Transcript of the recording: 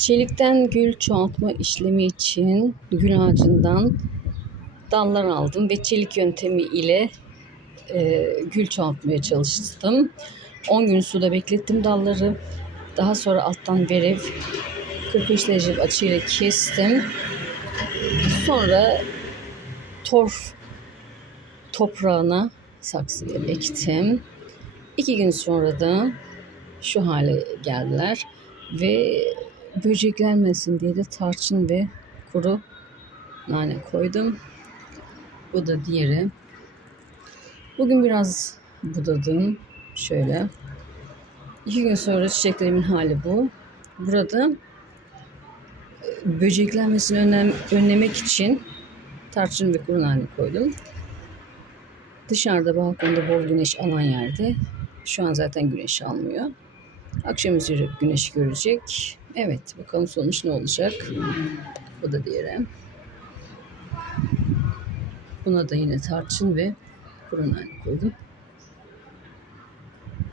Çelikten gül çoğaltma işlemi için gül ağacından dallar aldım ve çelik yöntemi ile e, gül çoğaltmaya çalıştım. 10 gün suda beklettim dalları. Daha sonra alttan verip 45 derece açıyla kestim. Sonra torf toprağına saksıya ektim. İki gün sonra da şu hale geldiler ve böceklenmesin diye de tarçın ve kuru nane koydum. Bu da diğeri. Bugün biraz budadım. Şöyle. İki gün sonra çiçeklerimin hali bu. Burada e, böceklenmesini önlem, önlemek için tarçın ve kuru nane koydum. Dışarıda balkonda bol güneş alan yerde. Şu an zaten güneş almıyor. Akşam üzeri güneş görecek. Evet bakalım sonuç ne olacak. Bu da diğeri. Buna da yine tarçın ve kuru nane koydum.